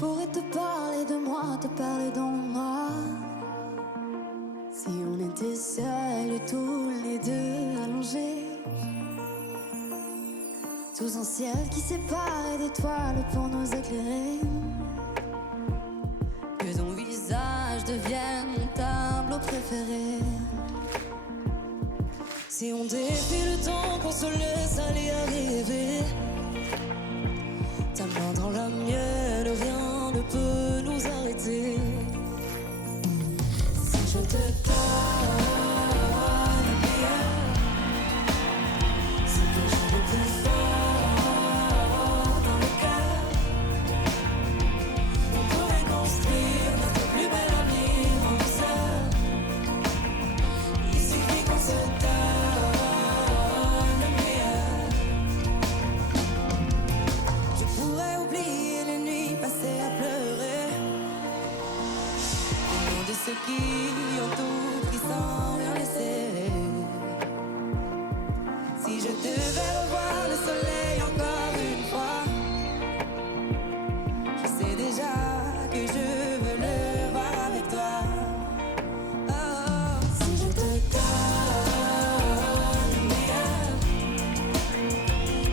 pourrais te parler de moi, te parler dans le noir. Si on était seuls tous les deux allongés sous un ciel qui sépare d'étoiles pour nous éclairer, que ton visage devienne mon tableau préféré. Si on défie le temps, qu'on se laisse aller à rêver, ta main dans la mienne, rien ne peut nous arrêter. Si je te donne le meilleur, c'est que j'ai le plus fort dans le cœur. On pourrait construire notre plus bel avenir en douceur. Il suffit qu'on se donne le meilleur. Je pourrais oublier les nuits passées à pleurer, de ceux qui ont tout pris sans rien laisser. Si je devais revoir le soleil encore une fois, je sais déjà que je veux le voir avec toi. Oh, si je te donne le meilleur,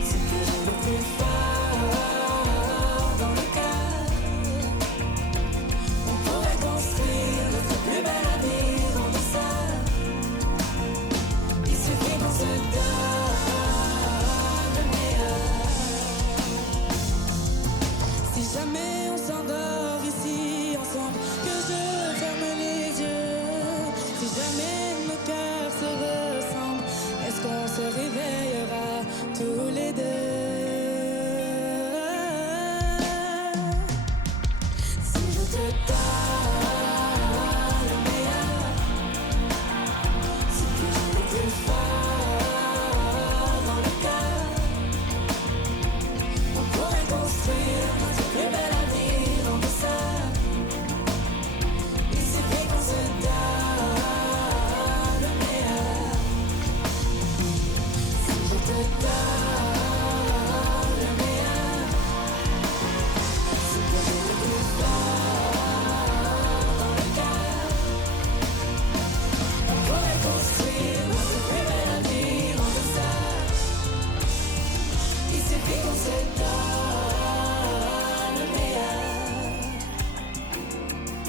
c'est que j'ai le plus fort dans le cœur. On pourrait construire notre plus bel avenir en douceur. Il suffit qu'on se donne le meilleur. Si jamais on s'endort ici ensemble, que je ferme les yeux. Si jamais nos cœurs se ressemblent, est-ce qu'on se réveillera tous les deux? Si je te donne le meilleur, c'est que j'ai le plus fort dans le cœur. On pourrait construire notre plus bel avenir en douceur. Il suffit qu'on se donne le meilleur. Si je te donne le meilleur, c'est que j'ai le plus fort dans le cœur. On pourrait construire notre plus bel avenir en douceur. Il suffit qu'on se donne le meilleur.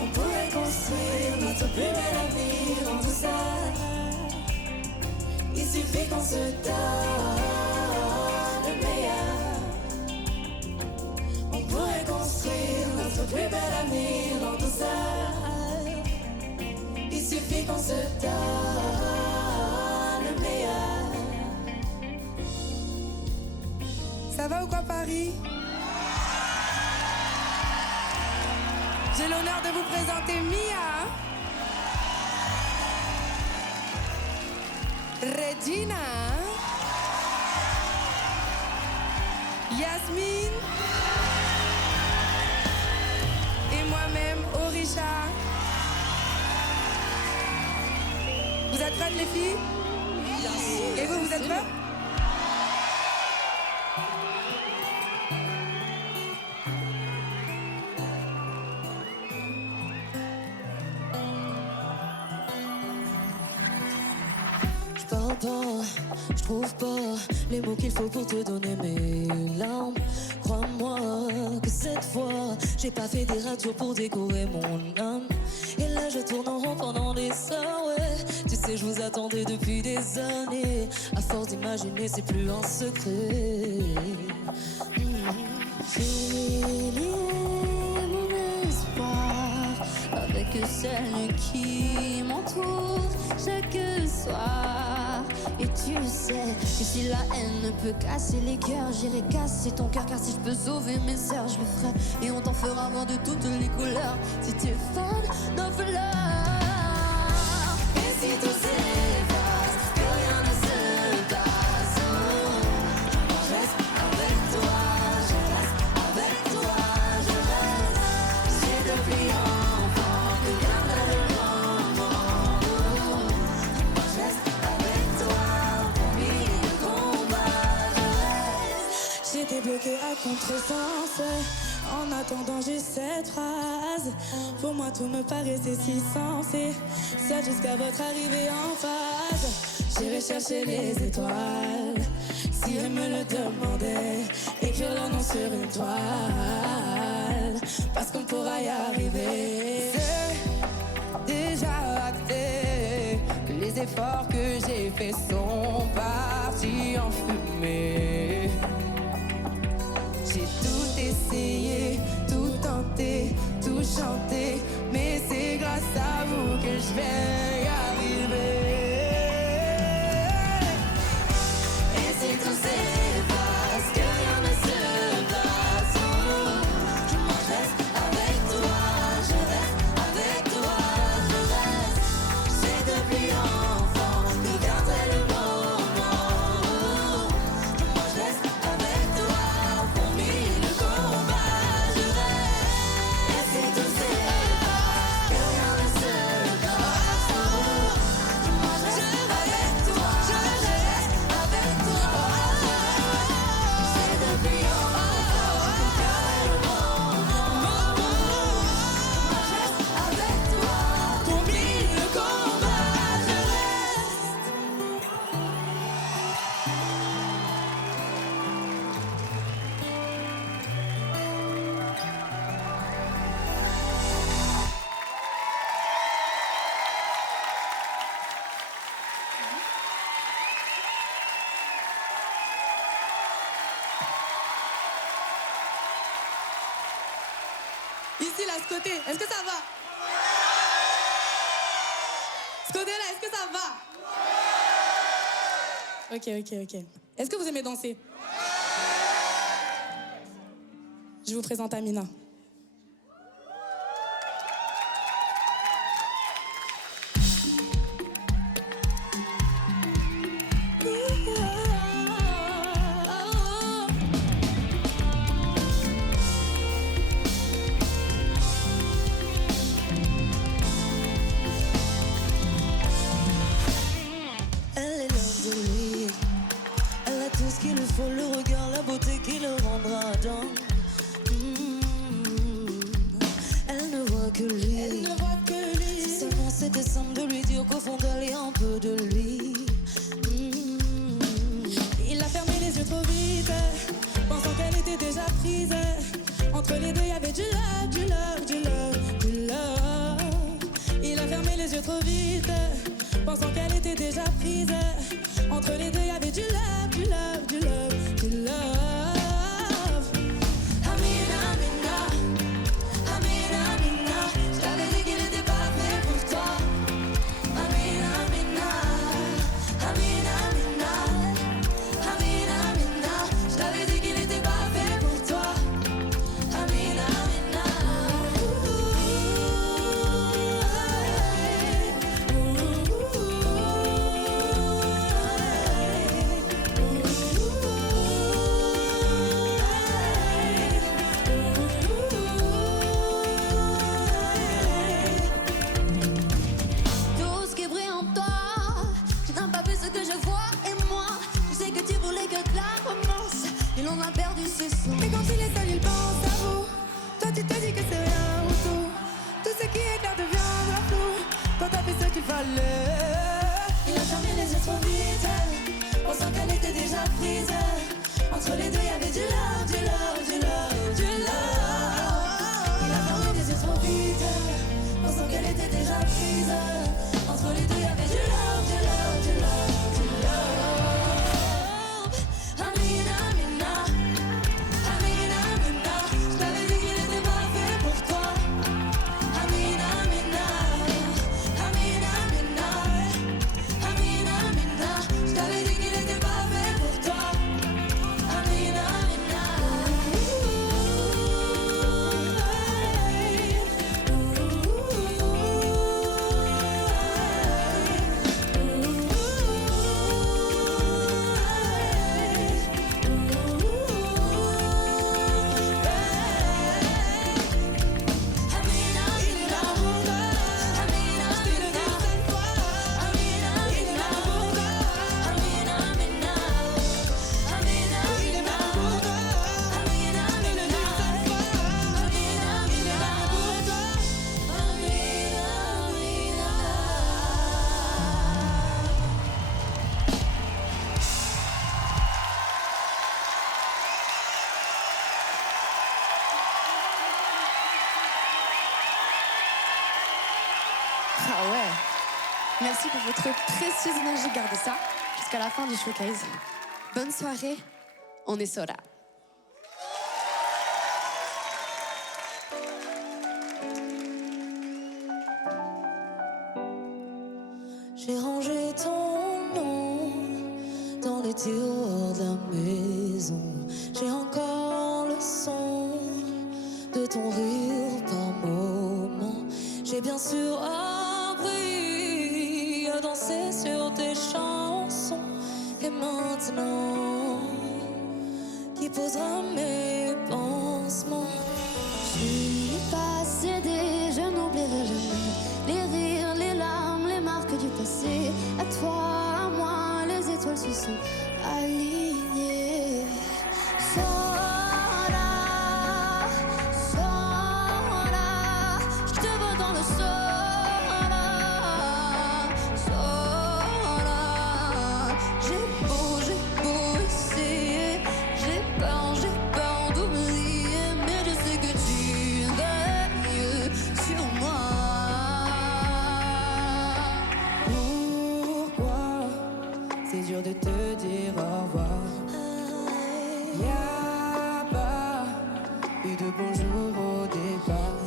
On pourrait construire notre plus bel avenir en douceur. Il suffit qu'on se donne le meilleur. On pourrait construire notre plus bel avenir en douceur. Il suffit qu'on se donne le meilleur. Ça va ou quoi Paris? J'ai l'honneur de vous présenter Mia, Regina, Yasmine et moi-même Orisha. Vous êtes prêtes les filles? Et vous, vous êtes prêts? Je parle pas, je trouve pas les mots qu'il faut pour te donner mes larmes. Crois-moi que cette fois, j'ai pas fait des ratures pour décorer mon âme. Et là je tourne en rond pendant des heures, ouais. Tu sais je vous attendais depuis des années. À force d'imaginer c'est plus un secret. J'ai lié mon espoir avec celle qui m'entoure chaque soir. Et tu sais que si la haine ne peut casser les cœurs, j'irai casser ton cœur. Car si je peux sauver mes sœurs, je le ferai. Et on t'en fera voir de toutes les couleurs. Si tu es fan of love. Et si tout s'efface, que rien ne se passe, je reste avec toi, je reste avec toi, je reste. J'ai depuis enfant que viendra le moment. Je reste avec toi, promis de combat, je reste. J'étais bloqué à contresens En attendant juste cette phrase, pour moi tout me paraissait si sensé. Seul jusqu'à votre arrivée en phase, j'irai chercher les étoiles. Si elle me le demandait, écrire leur nom sur une toile, parce qu'on pourra y arriver. C'est déjà acté, les efforts que j'ai faits sont partis en fumée. J'ai tout essayé, tout tenté, tout chanté, mais c'est grâce à vous que je vais y arriver. Et si tout s'efface, que rien ne se passe, moi je reste avec toi, je reste avec toi, je reste. C'est depuis enfant que viendrait le moment. Moi je reste avec toi, pour mille combats, je reste. Et si tout s'efface, que rien ne se passe, moi je reste avec toi, je reste avec toi. C'est depuis enfant que viendrait le moment. Moi je reste avec toi, pour mille combats, je reste. Ici, là, ce côté, est-ce que ça va? Ce côté-là, est-ce que ça va? Ok. Est-ce que vous aimez danser? Je vous présente Amina. Elle est l'homme de lui. Elle a tout ce qu'il lui faut, le regard, la beauté qui le rendra dingue. Elle ne voit que lui. Si seulement c'était simple de lui dire qu'au fond d'elle y a un peu de lui. Il a fermé les yeux trop vite, pensant qu'elle était déjà prise. Entre les deux, il y avait du love, du love, du love, du love. Il a fermé les yeux trop vite, pensant qu'elle était déjà prise. Entre les deux, il y avait du love, du love, du love, du love. Amina, Amina, Amina, Amina, je t'avais dit qu'il était pas fait pour toi. Amina, Amina, Amina, Amina, Amina, Amina, je t'avais dit qu'il était pas fait pour toi. Amina, Amina. Tout ce qui brille en toi, tu n'as pas vu ce que je vois. Et moi, je sais que tu voulais que de la romance. Et l'on a perdu ce son. Mais quand il est seul, il pense à vous. Toi, tu te dis que c'est rien ou tout. Tout ce qui est clair deviendra flou. Quand t'as fait ce qu'il fallait. Il a fermé les yeux trop vite, pensant qu'elle était déjà prise. Entre les deux, il y avait du love, du love, du love, du love. Il a fermé les yeux trop vite, pensant qu'elle était déjà prise. Entre les deux, il y avait du love, du love, du love, du love. Amina, Amina, Amina, Amina, je t'avais dit qu'il était pas fait pour toi. Amina, Amina, Amina, Amina, Amina, Amina, je t'avais dit qu'il était pas fait pour toi. Amina, Amina. Ah ouais. Merci pour votre précieuse énergie. Gardez ça jusqu'à la fin du showcase. Bonne soirée. On est Sora. J'ai rangé ton nom dans les tiroirs de la maison. J'ai encore le son de ton rire par moment. J'ai bien sûr appris à danser sur tes chansons. Et maintenant, qui posera mes pansements? Je suis pas cédée, je n'oublierai jamais les rires, les larmes, les marques du passé. À toi, à moi, les étoiles se sont alignées. Sora, Sora, je te vois dans le Sora, Sora. J'ai beau essayer, j'ai peur d'oublier, mais je sais que tu veilles sur moi. Pourquoi c'est dur de te dire au revoir? Y'a pas eu de bonjour au départ.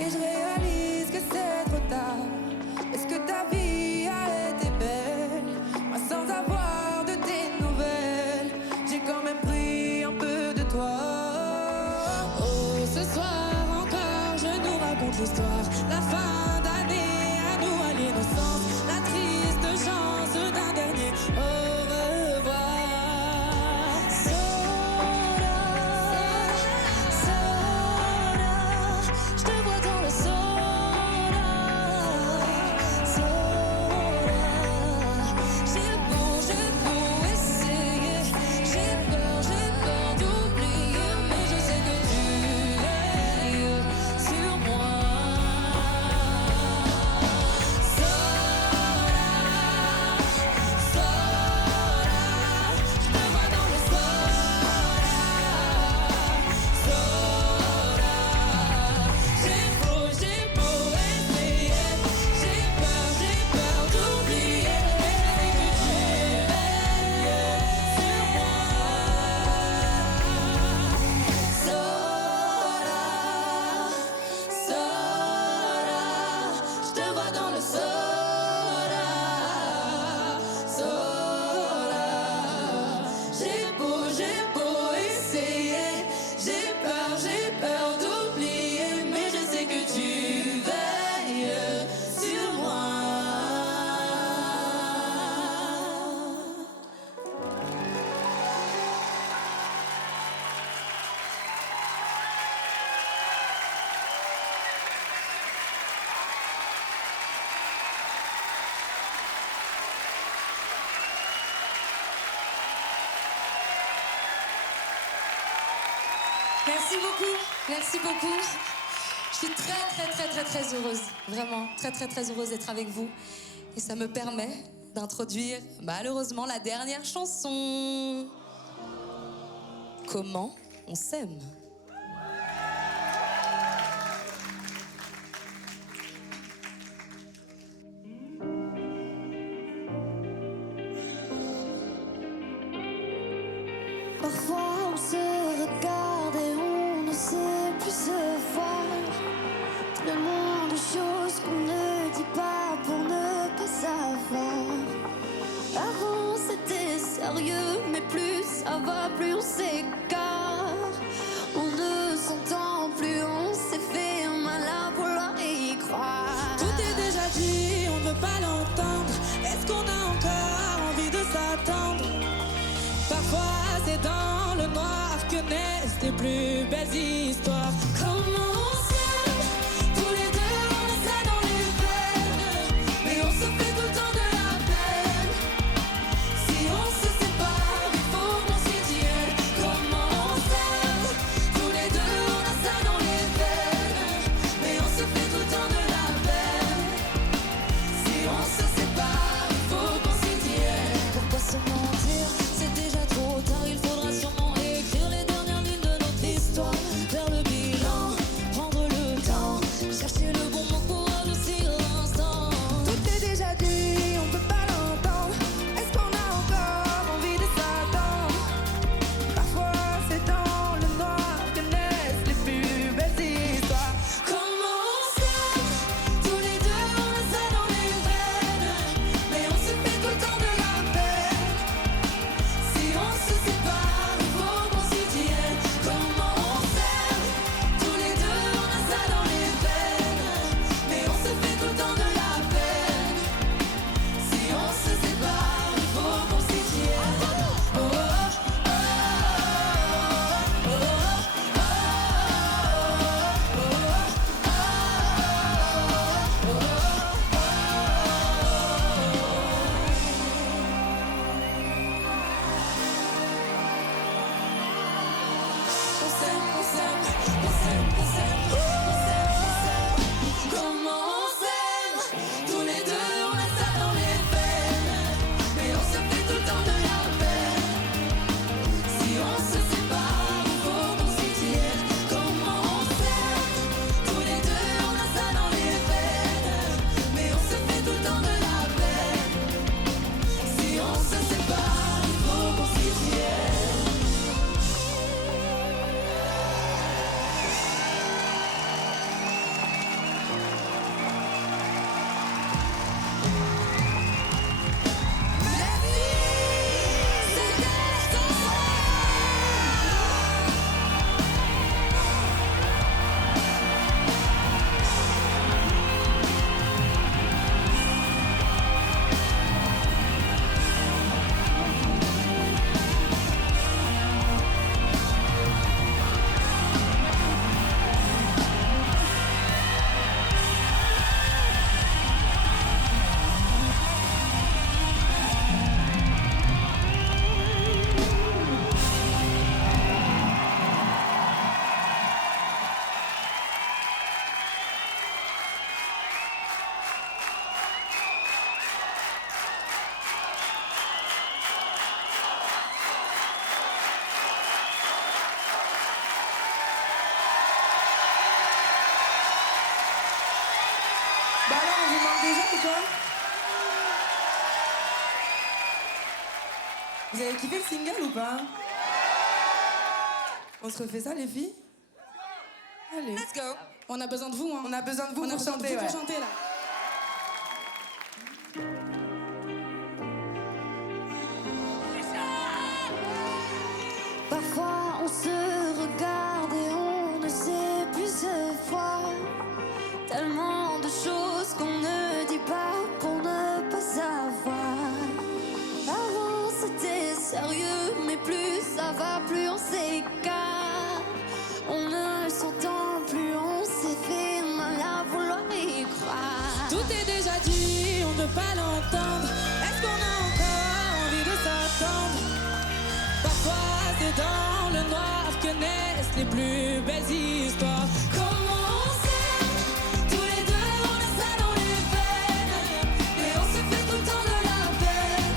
Et je réalise que c'est trop tard. Est-ce que ta vie a été belle? Moi sans avoir de tes nouvelles, j'ai quand même pris un peu de toi. Oh, ce soir encore je nous raconte l'histoire. La fin d'année à nous à l'innocence. La triste chance d'un dernier au revoir. Sora, Sora, je te vois dans le Sora, Sora. J'ai beau essayer, j'ai peur d'oublier, mais je sais que tu veilles sur moi. Sora, Sora, je te vois dans le Sora, Sora. J'ai beau essayer, j'ai peur d'oublier, mais je sais que tu veilles sur moi. Sora, Sora, je te vois dans le Sora, Sora. J'ai beau essayer, j'ai peur d'oublier, mais je sais que tu veilles sur moi. Merci beaucoup, merci beaucoup. Je suis très heureuse, vraiment très heureuse d'être avec vous. Et ça me permet d'introduire malheureusement la dernière chanson. Comment on s'aime. Parfois on se regarde et on ne sait plus se voir. Tellement de choses qu'on ne dit pas pour ne pas savoir. Avant c'était sérieux, mais plus ça va, plus on s'écarte. On ne s'entend plus, on s'est fait mal à vouloir y croire. Tout est déjà dit, on ne veut pas l'entendre. Est-ce qu'on a encore envie de s'attendre? Parfois c'est dans le noir que naissent les plus belles histoires. Comment on s'aime, tous les deux on a ça dans les veines, mais on se fait tout le temps de la peine. Si on se sépare, il faut qu'on s'y tienne. Comment on s'aime, tous les deux on a ça dans les veines, mais on se fait tout le temps de la peine. Si on se sépare, il faut qu'on s'y tienne. Pourquoi se mentir? C'est déjà trop tard, il faudra sûrement écrire les dernières lignes de notre histoire. Faire le bilan, prendre Bah alors, on vous manque déjà ou quoi? Vous avez kiffé le single ou pas? On se refait ça, les filles? Allez. Let's go. On a besoin de vous, hein. On a besoin de vous On a pour besoin de chanter, vous ouais. pour chanter, là. Parfois on se regarde et on ne sait plus se voir. Tellement de choses qu'on ne dit pas pour ne pas savoir. Avant c'était sérieux, mais plus ça va, plus on s'écarte. On ne s'entend plus, on s'est fait mal à vouloir y croire. Tout est déjà dit, on ne peut pas l'entendre. Est-ce qu'on a encore envie de s'attendre? Parfois c'est dans le noir que naissent les plus belles histoires. Comment on s'aime, tous les deux on a ça dans les veines. Et on se fait tout le temps de la peine.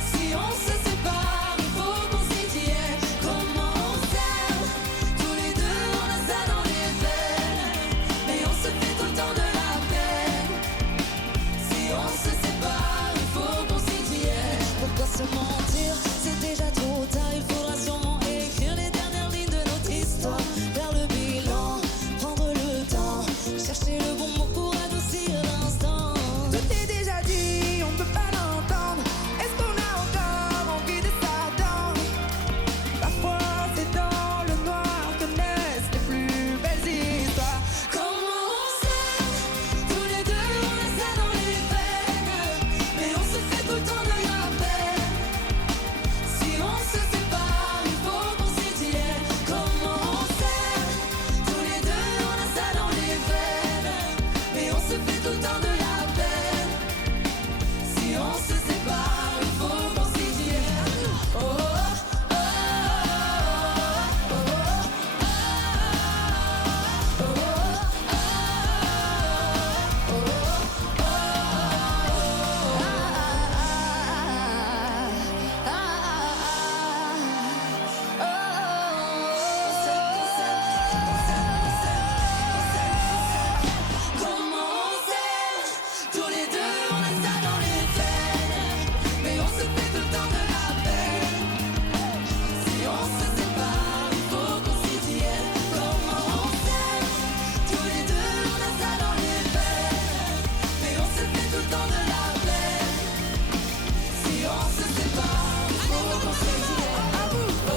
Si on se sépare, il faut qu'on s'y tienne. Comment on s'aime, tous les deux on a ça dans les veines. Et on se fait tout le temps de la peine. Si on se sépare, il faut qu'on s'y tienne. Pourquoi se mentir, c'est déjà trop tard. Il faudra sûrement écrire les dernières lignes de notre histoire. Faire le bilan, prendre le temps, chercher le bon mot pour adoucir l'instant. Tout est déjà dit, on ne peut pas l'entendre. Est-ce qu'on a encore envie de s'attendre? Parfois c'est dans le noir que naissent les plus belles histoires. Comment on s'aime, tous les deux on a ça dans les veines. Mais on se fait tout le temps de la peine. Si on se sépare, il faut qu'on s'y tienne. Comment on s'aime, tous les deux on a ça dans les veines. Mais on se fait tout le temps de la peine. Si on se sépare, il faut qu'on s'y tienne. Oh, oh, oh, oh, Comment on s'aime, tous les deux on a ça dans les veines. Mais on se fait tout le temps de la peine. Si on se sépare, il faut qu'on s'y tienne. Comment on s'aime, tous les deux on a ça dans les veines. Mais on se fait tout le temps de la peine. Si on se sépare, il faut qu'on s'y tienne. Oh, oh,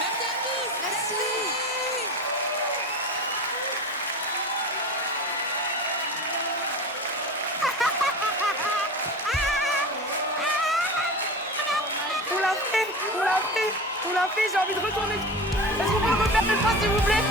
Merci à tous. Merci. On l'a fait, on l'a fait, on l'a fait, j'ai envie de retourner. Est-ce qu'on peut le refaire une fois s'il vous plaît?